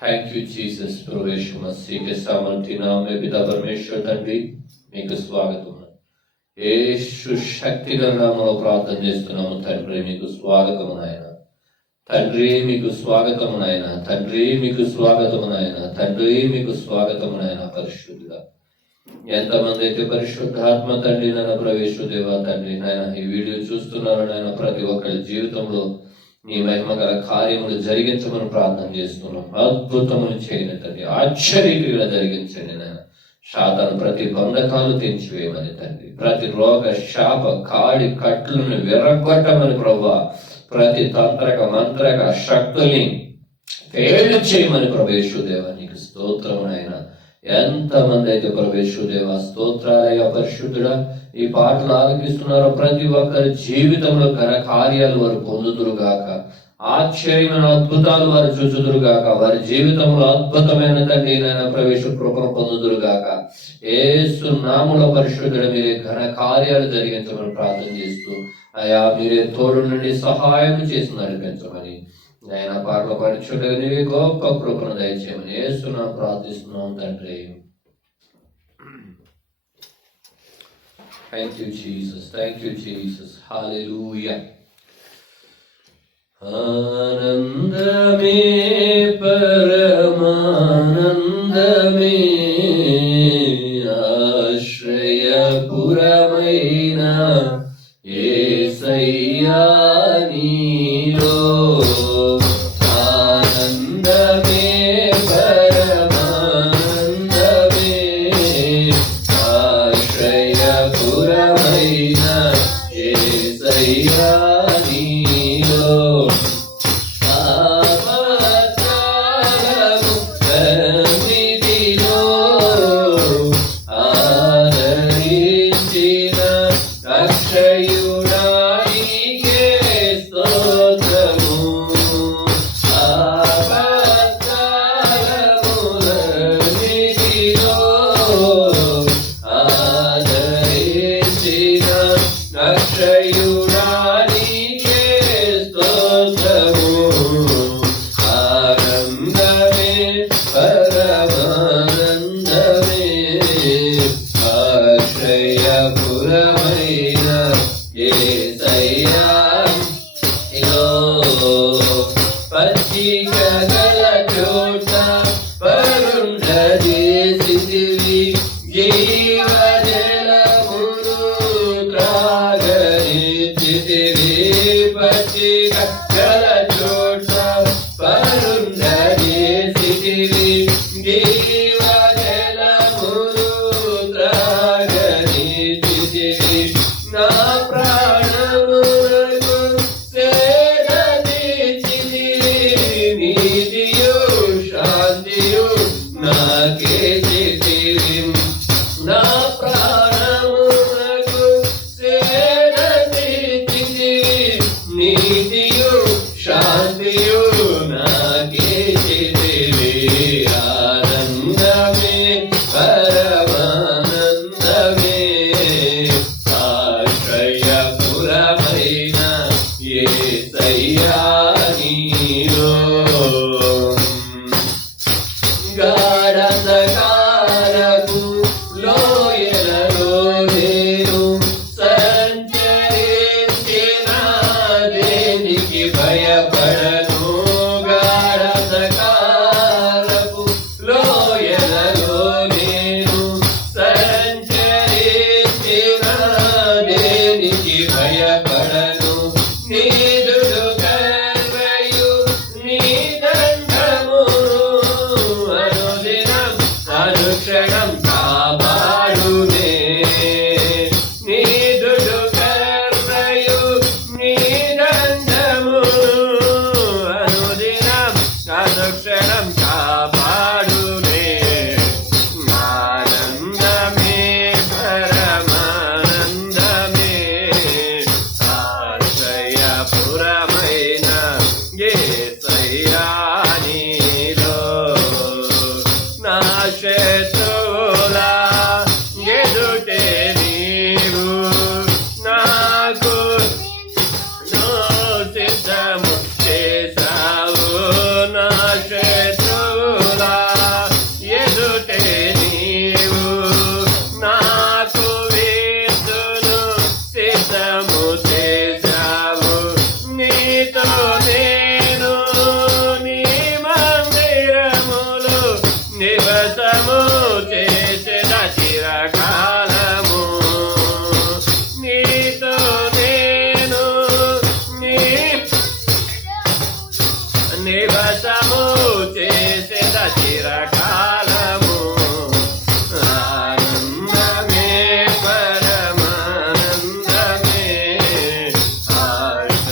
Thank you Jesus प्रभु यीशु मसीह के सामर्थ्य नाम में पिता परमेश्वर తండ్రి మీకు స్వాగతం. యేసు శక్తిగల నామములో ప్రార్థన చేస్తున్నాము తండ్రి, మీకు స్వాగతము నాయన. తండ్రి మీకు స్వాగతము నాయన. తండ్రి మీకు స్వాగతము నాయన. తండ్రి మీకు స్వాగతము నాయన. పరిశుద్ధుడా, ఎంతమంది అయితే పరిశుద్ధాత్మ తండ్రి నాయన ప్రవేశుదేవ తండ్రి నాయన ఈ వీడియో చూస్తున్నారు నాయన, ప్రతి ఒక్కరి జీవితంలో నీ మహిమగల కార్యములు జరిగించమని ప్రార్థన చేస్తున్నాం. అద్భుతములు చేయని తండ్రి, ఆశ్చర్యక్రియలు జరిగించండి నాయన. శాతాను ప్రతి బంధకాలు తెంచివేయమని తండ్రి, ప్రతి రోగ శాప కాడి కట్లను విరగొట్టమని ప్రభువా, ప్రతి తంత్రక మంత్రక శక్తుల్ని పేరు చేయమని ప్రవేశుదేవ నీకు స్తోత్రము నాయన. ఎంతమంది అయితే ప్రవేశుదేవ స్తోత్రాలయ పరిశుద్ధుడా ఈ పాటలు ఆలకిస్తున్నారో ప్రతి ఒక్కరి జీవితంలో ఘన కార్యాలు వారు పొందుదురుగాక, ఆశ్చర్యమైన అద్భుతాలు వారు చూచుదురుగాక, వారి జీవితంలో అద్భుతమైన తండ్రి నాయన ప్రవేశ కృపను పొందుదురుగాక. యేసు నామములో పరిశుద్ధుడు మీరే ఘన కార్యాలు జరిగించమని ప్రార్థన చేస్తూ, అయా మీరే తోడు నుండి సహాయం చేసి నడిపించమని నాయన పాటలు పరిశుద్ధుడు నీవే గొప్ప కృపను దయచేయమని యేసు నామములో ప్రార్థిస్తున్నాం తండ్రి. Thank you, Jesus. Thank you, Jesus. Hallelujah. Anandame paramanandame ashraya puramaina Yesayya nilo anandame paramanandame ashraya puramaina Yesayya nilo సిద్ధము చేసావు నా శత్రు నిరతము చేసేద చిరకాలము ఆనందమే పరమానందమే ఆశ్రయపురమైన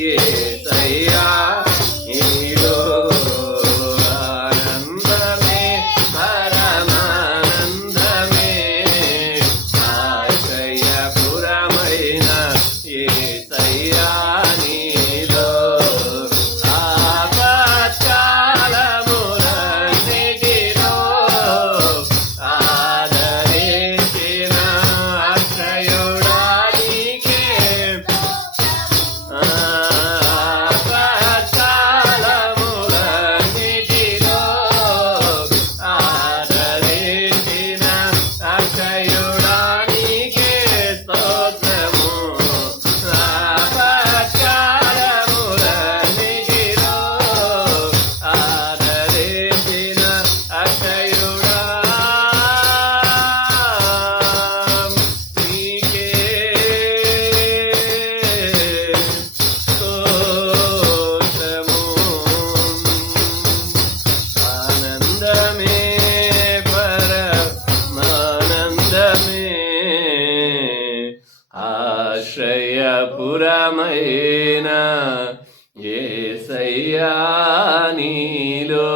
యేసయ్యా నీలో ఆనందమే పరమానందమే ఆశ్రయపురమైన యేసయ్యా నీలో ఆపత్కాలములన్నిటిలో ఆదరించిన అక్షయుడా నీకే ఆపత్కాలములన్నిటిలో ఆదరించిన అక్షయుడా నీకే స్తోత్రము ఆపత్కాలములన్నిటిలో ఆదరించిన అక్షయుడా నీకే స్తోత్రము ఆనందమే పరమానందమే ఆశ్రయపురమైన యేసయ్యా నీలో.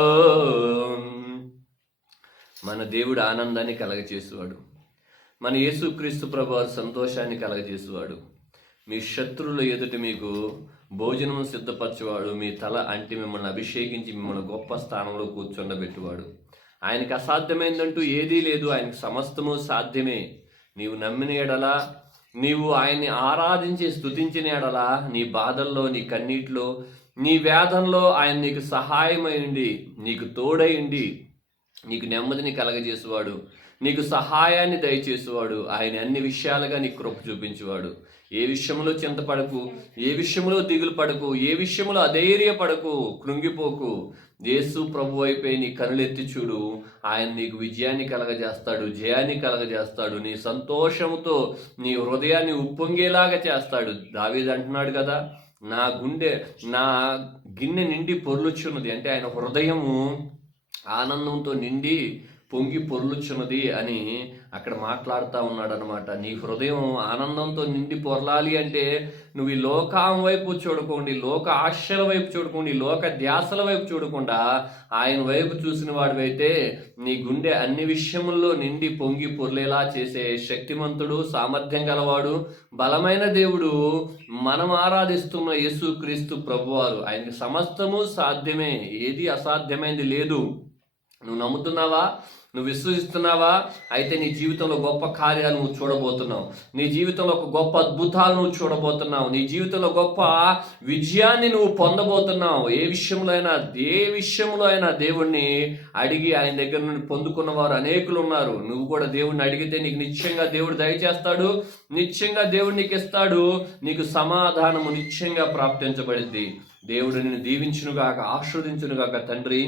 మన దేవుడు ఆనందాన్ని కలగచేసేవాడు. మన యేసుక్రీస్తు ప్రభువారు సంతోషాన్ని కలగజేసేవాడు. మీ శత్రువుల ఎదుట మీకు భోజనం సిద్ధపరచేవాడు. మీ తల అంటి మిమ్మల్ని అభిషేకించి మిమ్మల్ని గొప్ప స్థానంలో కూర్చొండబెట్టువాడు. ఆయనకు అసాధ్యమైందంటూ ఏదీ లేదు. ఆయనకు సమస్తము సాధ్యమే. నీవు నమ్మిన ఎడలా, నీవు ఆయన్ని ఆరాధించి స్తుతించిన ఎడలా, నీ బాధల్లో, నీ కన్నీటిలో, నీ వేదనలో ఆయన నీకు సహాయమైండి, నీకు తోడైండి, నీకు నెమ్మదిని కలగజేసేవాడు, నీకు సహాయాన్ని దయచేసేవాడు. ఆయన అన్ని విషయాలుగా నీకు కృప చూపించేవాడు. ఏ విషయంలో చింతపడకు, ఏ విషయంలో దిగులు పడకు, ఏ విషయంలో అధైర్యపడకు, కృంగిపోకు. యేసు ప్రభు అయిపోయి నీ కనులెత్తి చూడు. ఆయన నీకు విజయాన్ని కలగజేస్తాడు, జయాన్ని కలగజేస్తాడు. నీ సంతోషంతో నీ హృదయాన్ని ఉప్పొంగేలాగా చేస్తాడు. దావీదు అంటున్నాడు కదా, నా గిన్నె నిండి పొర్లుచున్నది. అంటే ఆయన హృదయము ఆనందంతో నిండి పొంగి పొర్లుచున్నది అని అక్కడ మాట్లాడుతూ ఉన్నాడు అనమాట. నీ హృదయం ఆనందంతో నిండి పొరలాలి అంటే నువ్వు ఈ లోకం వైపు చూడకండి, లోక ఆశల వైపు చూడకండి, లోక ధ్యాసల వైపు చూడకుండా ఆయన వైపు చూసిన వాడివైతే నీ గుండె అన్ని విషయముల్లో నిండి పొంగి పొర్లేలా చేసే శక్తిమంతుడు, సామర్థ్యం గలవాడు, బలమైన దేవుడు మనం ఆరాధిస్తున్న యేసుక్రీస్తు ప్రభువారు. ఆయనకి సమస్తము సాధ్యమే, ఏది అసాధ్యమైంది లేదు. నువ్వు నమ్ముతున్నావా? నువ్వు విశ్వసిస్తున్నావా? అయితే నీ జీవితంలో గొప్ప కార్యాలు నువ్వు చూడబోతున్నావు. నీ జీవితంలో ఒక గొప్ప అద్భుతాలు నువ్వు చూడబోతున్నావు. నీ జీవితంలో గొప్ప విజయాన్ని నువ్వు పొందబోతున్నావు. ఏ విషయంలో అయినా దేవుణ్ణి అడిగి ఆయన దగ్గర నుండి పొందుకున్న వారు అనేకులు ఉన్నారు. నువ్వు కూడా దేవుడిని అడిగితే నీకు నిశ్చయంగా దేవుడు దయచేస్తాడు, నిశ్చయంగా దేవుడు నీకు ఇస్తాడు. నీకు సమాధానము నిశ్చయంగా ప్రాప్తించబడింది. దేవుడు నిన్ను దీవించునుగాక, ఆశీర్వదించునుగాక. తండ్రి,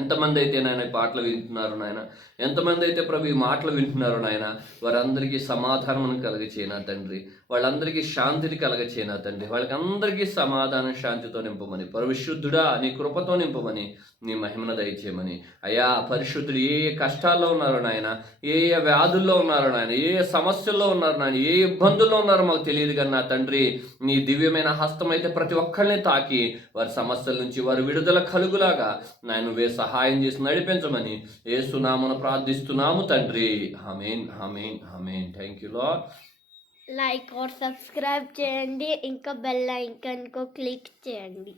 ఎంతమంది అయితే నాయన పాటలు వింటున్నారు నాయన, ఎంతమంది అయితే ప్రభు ఈ మాటలు వింటున్నారు నాయన, వారందరికీ సమాధానం కలగచేయనా తండ్రి, వాళ్ళందరికీ శాంతిని కలగచేయనా తండ్రి, వాళ్ళకి అందరికీ సమాధానం శాంతితో నింపమని, పరిశుద్ధుడా నీ కృపతో నింపమని, నీ మహిమను దయచేయమని. అయ్యా పరిశుద్ధుడు ఏ కష్టాల్లో ఉన్నారో నాయన, ఏ వ్యాధుల్లో ఉన్నారో నాయన, ఏ సమస్యల్లో ఉన్నారు నాయన, ఏ ఇబ్బందుల్లో ఉన్నారో మాకు తెలియదు కానీ నా తండ్రి, నీ దివ్యమైన హస్తం అయితే ప్రతి ఒక్కరిని తాకి వారి సమస్యల నుంచి వారి విడుదల కలుగులాగా నాయన నువ్వే సహాయం చేసి నడిపించమని యేసు నామమున ప్రార్థిస్తున్నాము తండ్రి. ఆమేన్, ఆమేన్, ఆమేన్. Thank you Lord. లైక్ और सब्सक्राइब చేయండి, ఇంకా బెల్ ఐకాన్ को క్లిక్ చేయండి.